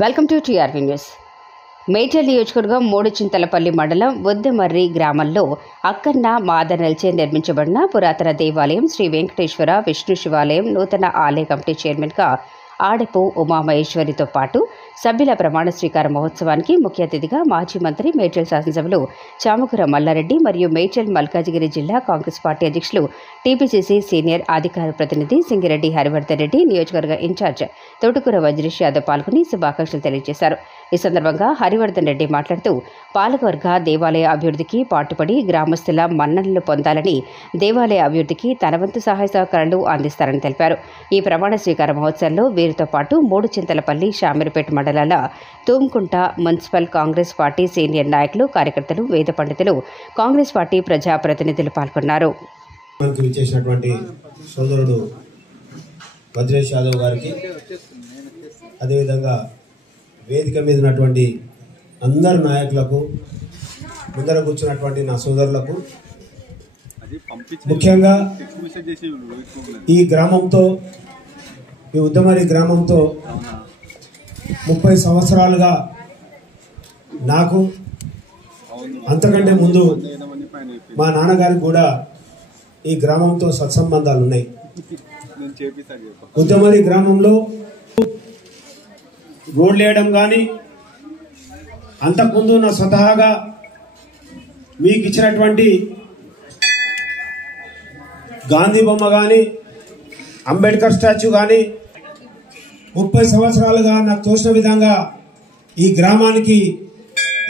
Welcome to TRV news. Medchal నియోజకవర్గం మూడుచింతలపల్లి మండలం ఉద్దెమర్రి గ్రామంలో అక్కన్న మాదనల్చే నిర్మించబడిన పురాతన దేవాలయం శ్రీ వెంకటేశ్వర విష్ణు శివాలయం నూతన ఆలయ కమిటీ చైర్మన్గా ఆడెపు ఉమామహేశ్వరితో పాటు సభ్యుల ప్రమాణ స్వీకార మహోత్సవానికి ముఖ్య అతిథిగా మాజీ మంత్రి మేడ్చల్ శాసనసభ్యులు చామకూర మల్లారెడ్డి మరియు మేడ్చల్ మల్కాజిగిరి జిల్లా కాంగ్రెస్ పార్టీ అధ్యక్షులు టీపీసీసీ సీనియర్ అధికార ప్రతినిధి సింగిరెడ్డి హరివర్ధన్ రెడ్డి, నియోజకవర్గ ఇన్ఛార్జ్ తోటకూర వజ్రేష్ యాదవ్ పాల్గొని శుభాకాంక్షలు తెలియజేశారు. ఈ సందర్భంగా హరివర్ధన్ రెడ్డి మాట్లాడుతూ పాలకవర్గ దేవాలయ అభివృద్ధికి పాటుపడి గ్రామస్తుల మన్ననలు పొందాలని, దేవాలయ అభివృద్ధికి తన వంతు సహాయ సహకారాలు అందిస్తారని తెలిపారు. ఈ ప్రమాణ స్వీకార మహోత్సవంలో వీరితో పాటు మూడుచింతలపల్లి, శామీర్పేట మండలాల Thumkunta municipal Congress party senior నాయకులు, కార్యకర్తలు, వేద పండితులు, కాంగ్రెస్ పార్టీ ప్రజాప్రతినిధులు పాల్గొన్నారు. చేసినటువంటి సోదరుడు వజ్రేష్ యాదవ్ గారికి, అదేవిధంగా వేదిక మీద ఉన్నటువంటి అందరు నాయకులకు, ముందర కూర్చున్నటువంటి నా సోదరులకు, ముఖ్యంగా ఈ గ్రామంతో, ఈ ఉద్దమర్రి గ్రామంతో 30 సంవత్సరాలుగా నాకు, అంతకంటే ముందు మా నాన్నగారికి కూడా ఈ గ్రామంతో సత్సంబంధాలు ఉన్నాయి. ఉద్దమర్రి గ్రామంలో రోడ్లు వేయడం కానీ, అంతకుముందు నా స్వతహాగా మీకు ఇచ్చినటువంటి గాంధీ బొమ్మ కానీ, అంబేద్కర్ స్టాచ్యూ కానీ 30 సంవత్సరాలుగా నాకు తోచిన విధంగా ఈ గ్రామానికి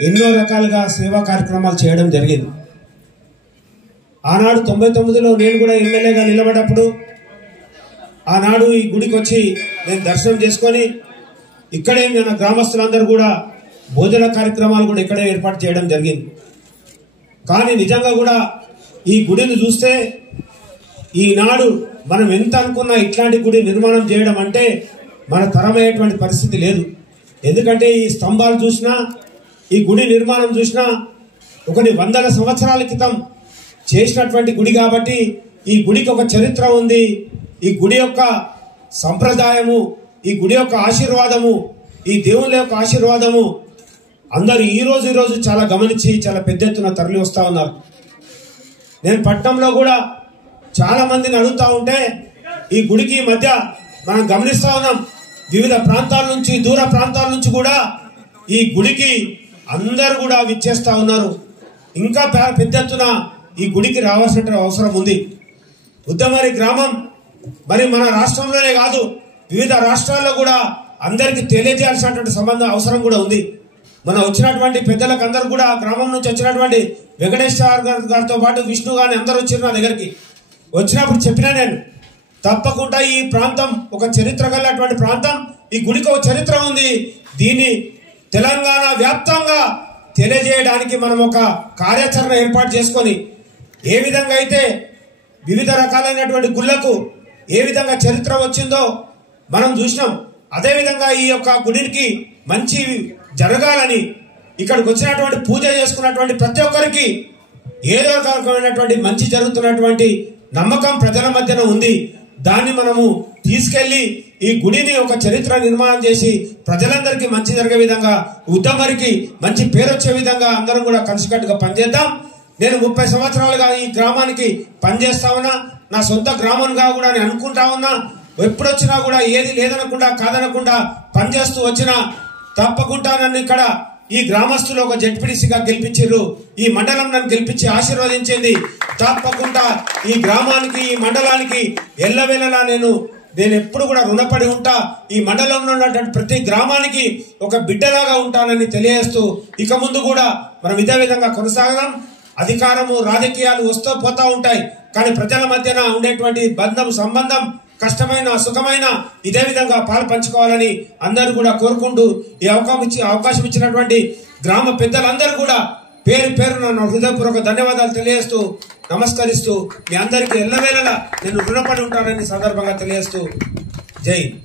ఎన్నో రకాలుగా సేవా కార్యక్రమాలు చేయడం జరిగింది. ఆనాడు 99లో నేను కూడా ఎమ్మెల్యేగా నిలబడ్డప్పుడు ఆనాడు ఈ గుడికి వచ్చి నేను దర్శనం చేసుకొని ఇక్కడే మన గ్రామస్తులందరూ కూడా భోజన కార్యక్రమాలు కూడా ఇక్కడే ఏర్పాటు చేయడం జరిగింది. కానీ నిజంగా కూడా ఈ గుడిని చూస్తే ఈనాడు మనం ఎంత అనుకున్నా ఇట్లాంటి గుడి నిర్మాణం చేయడం అంటే మన తరమయ్యేటువంటి పరిస్థితి లేదు. ఎందుకంటే ఈ స్తంభాలు చూసినా, ఈ గుడి నిర్మాణం చూసినా ఒకటి 100 సంవత్సరాల క్రితం చేసినటువంటి గుడి కాబట్టి ఈ గుడికి ఒక చరిత్ర ఉంది. ఈ గుడి యొక్క సంప్రదాయము, ఈ గుడి యొక్క ఆశీర్వాదము, ఈ దేవుళ్ళ యొక్క ఆశీర్వాదము అందరూ ఈ రోజు చాలా గమనించి చాలా పెద్ద ఎత్తున తరలి వస్తూ ఉన్నారు. నేను పట్టణంలో కూడా చాలా మందిని అడుగుతా ఉంటే ఈ గుడికి మధ్య మనం గమనిస్తా ఉన్నాం, వివిధ ప్రాంతాల నుంచి, దూర ప్రాంతాల నుంచి కూడా ఈ గుడికి అందరూ కూడా విచ్చేస్తా ఉన్నారు. ఇంకా పెద్ద ఎత్తున ఈ గుడికి రావాల్సిన అవసరం ఉంది. ఉద్దమర్రి గ్రామం మరి మన రాష్ట్రంలోనే కాదు, వివిధ రాష్ట్రాల్లో కూడా అందరికీ తెలియజేయాల్సినటువంటి అవసరం కూడా ఉంది. మన వచ్చినటువంటి పెద్దలకు అందరూ కూడా గ్రామం నుంచి వచ్చినటువంటి వెంకటేశ్వర గారితో పాటు విష్ణు గారిని అందరూ వచ్చారు నా దగ్గరికి. వచ్చినప్పుడు చెప్పినా నేను, తప్పకుండా ఈ ప్రాంతం ఒక చరిత్ర కలిగినటువంటి ప్రాంతం, ఈ గుడికి ఒక చరిత్ర ఉంది. దీన్ని తెలంగాణ వ్యాప్తంగా తెలియజేయడానికి మనం ఒక కార్యాచరణ ఏర్పాటు చేసుకొని, ఏ విధంగా అయితే వివిధ రకాలైనటువంటి గుళ్లకు ఏ విధంగా చరిత్ర వచ్చిందో మనం చూసినాం, అదేవిధంగా ఈ యొక్క గుడికి మంచి జరగాలని, ఇక్కడికి వచ్చినటువంటి పూజ చేసుకున్నటువంటి ప్రతి ఒక్కరికి ఏదో రకమైనటువంటి మంచి జరుగుతున్నటువంటి నమ్మకం ప్రజల మధ్యన ఉంది. దాన్ని మనము తీసుకెళ్లి ఈ గుడిని ఒక చరిత్ర నిర్మాణం చేసి ప్రజలందరికీ మంచి జరిగే విధంగా, ఉద్దమర్రికి మంచి పేరు వచ్చే విధంగా అందరం కూడా కలిసికట్టుగా పనిచేద్దాం. నేను 30 సంవత్సరాలుగా ఈ గ్రామానికి పనిచేస్తా ఉన్నా, నా సొంత గ్రామంగా కూడా నేను అనుకుంటా ఉన్నా. ఎప్పుడొచ్చినా కూడా ఏది లేదనకుండా కాదనకుండా పనిచేస్తూ వచ్చినా తప్పకుండా నన్ను ఇక్కడ ఈ గ్రామస్తులు ఒక జడ్పీటీసీగా గెలిపించారు. ఈ మండలం నన్ను గెలిపించి ఆశీర్వదించింది. తప్పకుండా ఈ గ్రామానికి, ఈ మండలానికి ఎల్లవేళలా నేను ఎప్పుడు కూడా రుణపడి ఉంటా. ఈ మండలంలో ఉన్నటువంటి ప్రతి గ్రామానికి ఒక బిడ్డలాగా ఉంటానని తెలియజేస్తూ, ఇక ముందు కూడా మనం ఇదే విధంగా కొనసాగడం. అధికారము, రాజకీయాలు వస్తూ పోతా ఉంటాయి, కానీ ప్రజల మధ్యన ఉండేటువంటి బంధం, సంబంధం కష్టమైన సుఖమైన ఇదే విధంగా పాలు పంచుకోవాలని అందరూ కూడా కోరుకుంటూ, ఈ అవకాశం ఇచ్చినటువంటి గ్రామ పెద్దలందరూ కూడా పేరు పేరున హృదయపూర్వక ధన్యవాదాలు తెలియజేస్తూ, నమస్కరిస్తూ, మీ అందరికీ ఎల్లవేళలా నేను రుణపడి ఉంటానని సందర్భంగా తెలియజేస్తూ, జై హింద్.